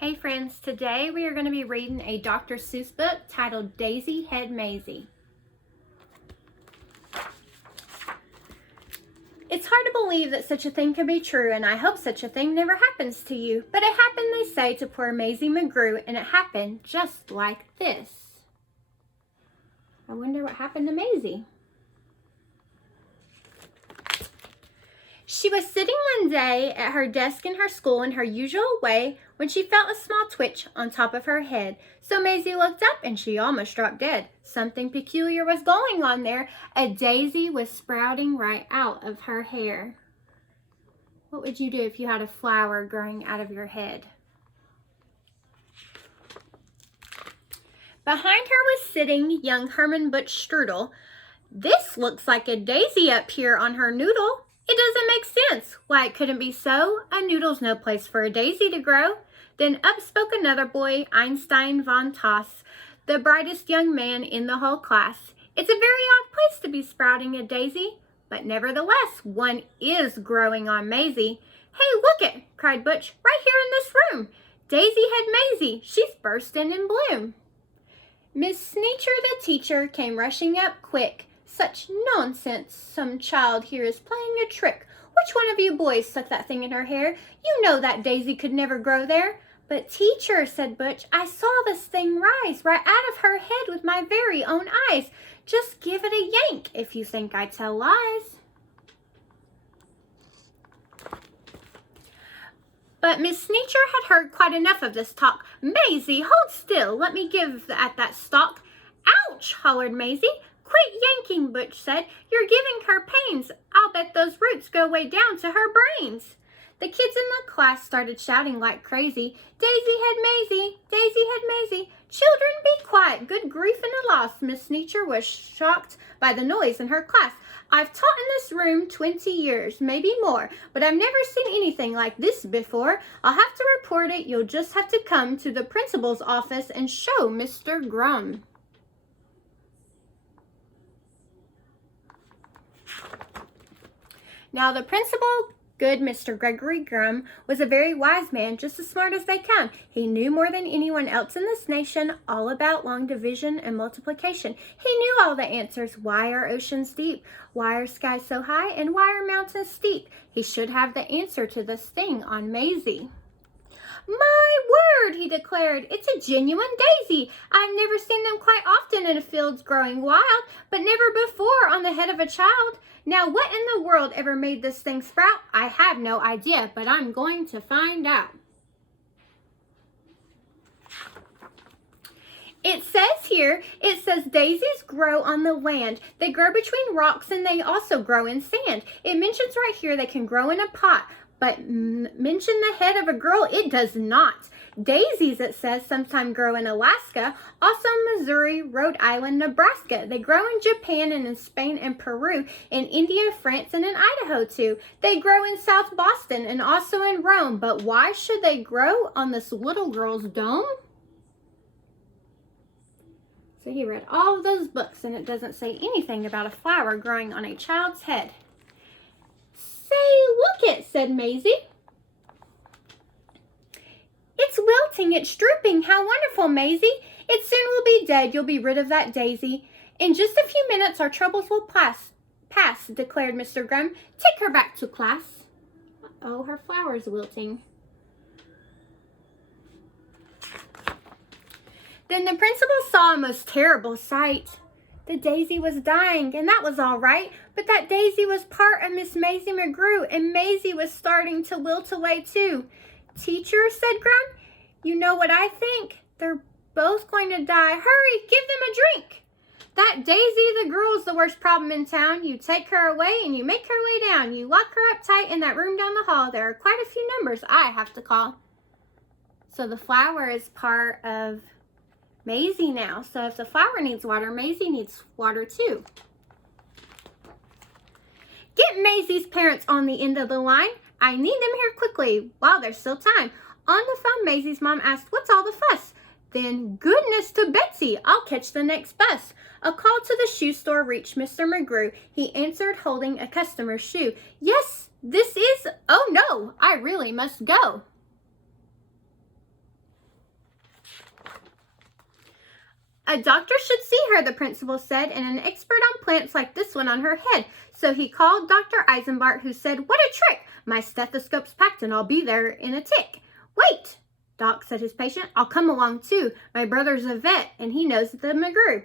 Hey friends, today we are going to be reading a Dr. Seuss book titled Daisy Had Mayzie. It's hard to believe that such a thing could be true, and I hope such a thing never happens to you. But it happened, they say, to poor Mayzie McGrew, and it happened just like this. I wonder what happened to Mayzie. She was sitting one day at her desk in her school in her usual way when she felt a small twitch on top of her head. So Mayzie looked up and she almost dropped dead. Something peculiar was going on there. A daisy was sprouting right out of her hair. What would you do if you had a flower growing out of your head? Behind her was sitting young Herman Butch Strudel. This looks like a daisy up here on her noodle. It doesn't make sense. Why, it couldn't be so. A noodle's no place for a daisy to grow. Then up spoke another boy, Einstein von Toss, the brightest young man in the whole class. It's a very odd place to be sprouting a daisy, but nevertheless, one is growing on Mayzie. Hey, look it, cried Butch, right here in this room. Daisy had Mayzie. She's bursting in bloom. Miss Sneecher, the teacher, came rushing up quick. Such nonsense. Some child here is playing a trick. Which one of you boys stuck that thing in her hair? You know that daisy could never grow there. But teacher, said Butch, I saw this thing rise right out of her head with my very own eyes. Just give it a yank if you think I tell lies. But Miss Sneecher had heard quite enough of this talk. Mayzie, hold still. Let me give at that stalk. Ouch, hollered Mayzie. Quit yanking, Butch said. You're giving her pains. I'll bet those roots go way down to her brains. The kids in the class started shouting like crazy. Daisy had Mayzie. Daisy had Mayzie. Children, be quiet. Good grief and a loss. Miss Sneecher was shocked by the noise in her class. I've taught in this room 20 years, maybe more, but I've never seen anything like this before. I'll have to report it. You'll just have to come to the principal's office and show Mr. Grum. Now the principal, good Mr. Gregory Grum, was a very wise man, just as smart as they come. He knew more than anyone else in this nation all about long division and multiplication. He knew all the answers. Why are oceans deep? Why are skies so high? And why are mountains steep? He should have the answer to this thing on Mayzie. My word, he declared, it's a genuine daisy. I've never seen them quite often in fields growing wild, but never before on the head of a child. Now, what in the world ever made this thing sprout? I have no idea, but I'm going to find out. It says daisies grow on the land. They grow between rocks and they also grow in sand. It mentions right here they can grow in a pot, but mention the head of a girl, it does not. Daisies, it says, sometimes grow in Alaska, also Missouri, Rhode Island, Nebraska. They grow in Japan and in Spain and Peru, in India, France, and in Idaho too. They grow in South Boston and also in Rome. But why should they grow on this little girl's dome? So he read all of those books and it doesn't say anything about a flower growing on a child's head. Say, look it, said Mayzie. It's wilting, it's drooping. How wonderful, Mayzie. It soon will be dead. You'll be rid of that daisy. In just a few minutes, our troubles will pass, declared Mr. Grum. Take her back to class. Oh, her flower's wilting. Then the principal saw a most terrible sight. The daisy was dying, and that was all right, but that daisy was part of Miss Mayzie McGrew, and Mayzie was starting to wilt away too. Teacher, said Grum, you know what I think? They're both going to die. Hurry, give them a drink. That Daisy the girl's the worst problem in town. You take her away and you make her lay down. You lock her up tight in that room down the hall. There are quite a few numbers I have to call. So the flower is part of Mayzie now. So if the flower needs water, Mayzie needs water too. Get Mayzie's parents on the end of the line. I need them here quickly while there's still time. On the phone, Mayzie's mom asked, what's all the fuss? Then, goodness to Betsy, I'll catch the next bus. A call to the shoe store reached Mr. McGrew. He answered holding a customer's shoe. Yes, this is, oh no, I really must go. A doctor should see her, the principal said, and an expert on plants like this one on her head. So he called Dr. Eisenbart, who said, "What a trick! My stethoscope's packed and I'll be there in a tick." "Wait, Doc," said his patient. "I'll come along too. My brother's a vet and he knows the McGrew."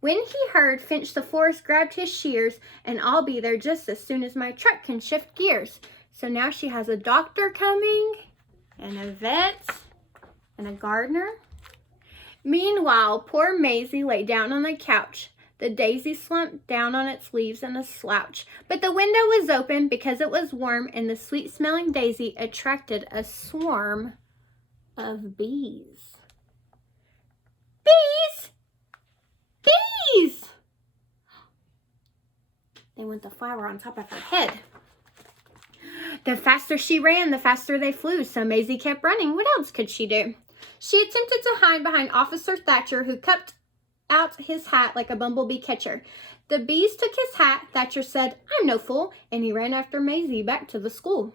When he heard Finch the Forest grabbed his shears, "And I'll be there just as soon as my truck can shift gears." So now she has a doctor coming, and a vet, and a gardener. Meanwhile, poor Mayzie lay down on the couch. The daisy slumped down on its leaves in a slouch. But the window was open because it was warm, and the sweet-smelling daisy attracted a swarm of bees. Bees! Bees! They want the flower on top of her head. The faster she ran, the faster they flew, so Mayzie kept running. What else could she do? She attempted to hide behind Officer Thatcher, who cupped out his hat like a bumblebee catcher. The bees took his hat. Thatcher said, "I'm no fool," and he ran after Mayzie back to the school.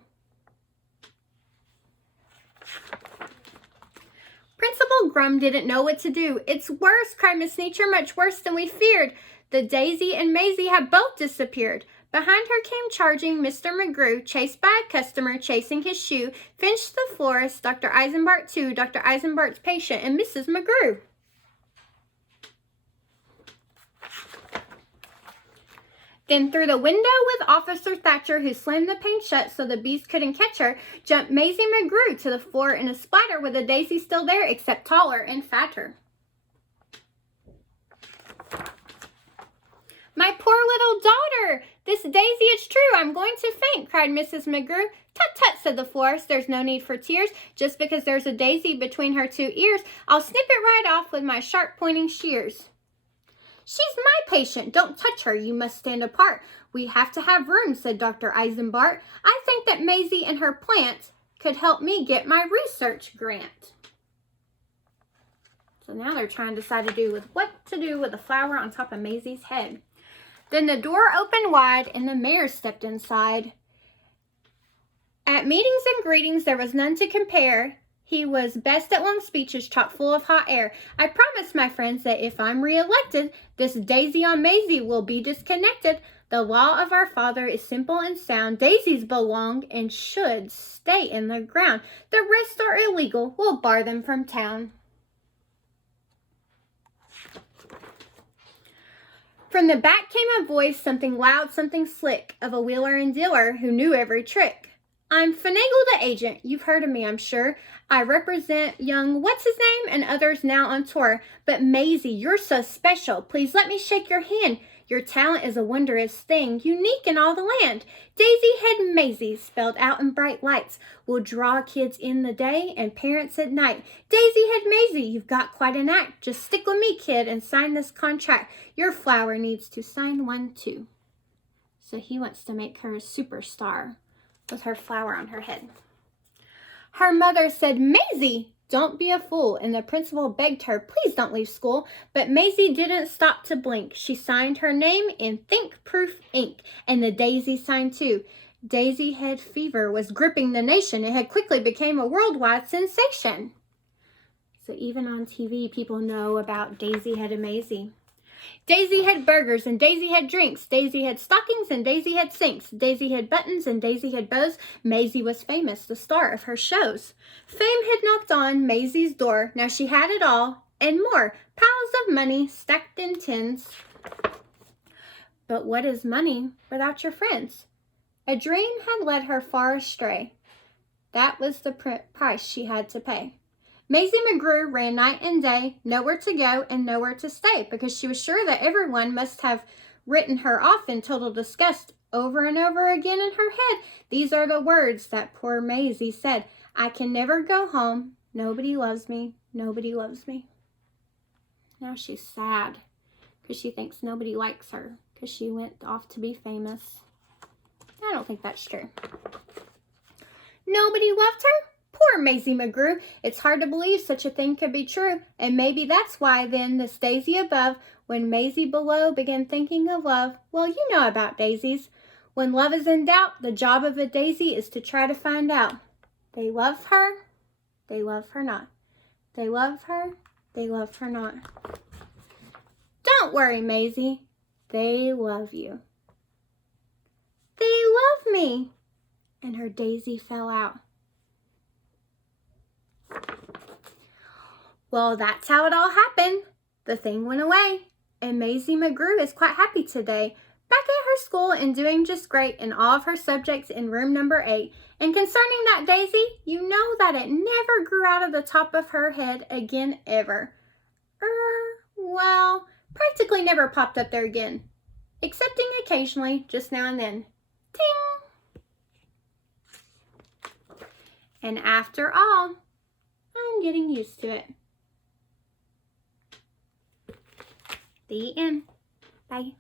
Principal Grum didn't know what to do. "It's worse," cried Miss Sneecher, "much worse than we feared. The daisy and Mayzie have both disappeared." Behind her came charging Mr. McGrew, chased by a customer chasing his shoe, Finch the florist, Dr. Eisenbart too, Dr. Eisenbart's patient, and Mrs. McGrew. Then through the window with Officer Thatcher, who slammed the pane shut so the bees couldn't catch her, jumped Mayzie McGrew to the floor in a splatter with the daisy still there, except taller and fatter. "My poor little daughter! This daisy, it's true, I'm going to faint," cried Mrs. McGrew. "Tut, tut," said the florist, "there's no need for tears. Just because there's a daisy between her two ears, I'll snip it right off with my sharp pointing shears." "She's my patient. Don't touch her. You must stand apart. We have to have room," said Dr. Eisenbart. "I think that Mayzie and her plant could help me get my research grant." So now they're trying to decide what to do with the flower on top of Maizie's head. Then the door opened wide and the mayor stepped inside. At meetings and greetings there was none to compare. He was best at long speeches chock full of hot air. "I promise, my friends, that if I'm re-elected, this daisy on Mayzie will be disconnected. The law of our father is simple and sound. Daisies belong and should stay in the ground. The rest are illegal. We'll bar them from town." From the back came a voice, something loud, something slick, of a wheeler and dealer who knew every trick. "I'm Finagle the agent. You've heard of me, I'm sure. I represent young what's-his-name and others now on tour. But Mayzie, you're so special. Please let me shake your hand. Your talent is a wondrous thing, unique in all the land. Daisy Head Mayzie, spelled out in bright lights, will draw kids in the day and parents at night. Daisy Head Mayzie, you've got quite an act. Just stick with me, kid, and sign this contract. Your flower needs to sign one, too." So he wants to make her a superstar with her flower on her head. Her mother said, "Mayzie, don't be a fool," and the principal begged her, "Please don't leave school." But Mayzie didn't stop to blink. She signed her name in think-proof ink, and the daisy signed too. Daisy head fever was gripping the nation. It had quickly become a worldwide sensation. So even on TV, people know about Daisy Head and Mayzie. Daisy had burgers and Daisy had drinks. Daisy had stockings and Daisy had sinks. Daisy had buttons and Daisy had bows. Mayzie was famous, the star of her shows. Fame had knocked on Mayzie's door. Now she had it all and more. Piles of money stacked in tins. But what is money without your friends? A dream had led her far astray. That was the price she had to pay. Mayzie McGrew ran night and day, nowhere to go and nowhere to stay, because she was sure that everyone must have written her off in total disgust. Over and over again in her head, these are the words that poor Mayzie said: "I can never go home. Nobody loves me. Nobody loves me." Now she's sad because she thinks nobody likes her because she went off to be famous. I don't think that's true. Nobody loved her? Poor Mayzie McGrew. It's hard to believe such a thing could be true. And maybe that's why then this daisy above, when Mayzie below began thinking of love. Well, you know about daisies. When love is in doubt, the job of a daisy is to try to find out. They love her, they love her not. They love her, they love her not. Don't worry, Mayzie. They love you. They love me. And her daisy fell out. Well, that's how it all happened. The thing went away, and Mayzie McGrew is quite happy today, back at her school and doing just great in all of her subjects in room number 8. And concerning that daisy, you know that it never grew out of the top of her head again ever. Well, practically never popped up there again, excepting occasionally, just now and then. Ting! And after all, I'm getting used to it. The end. Bye.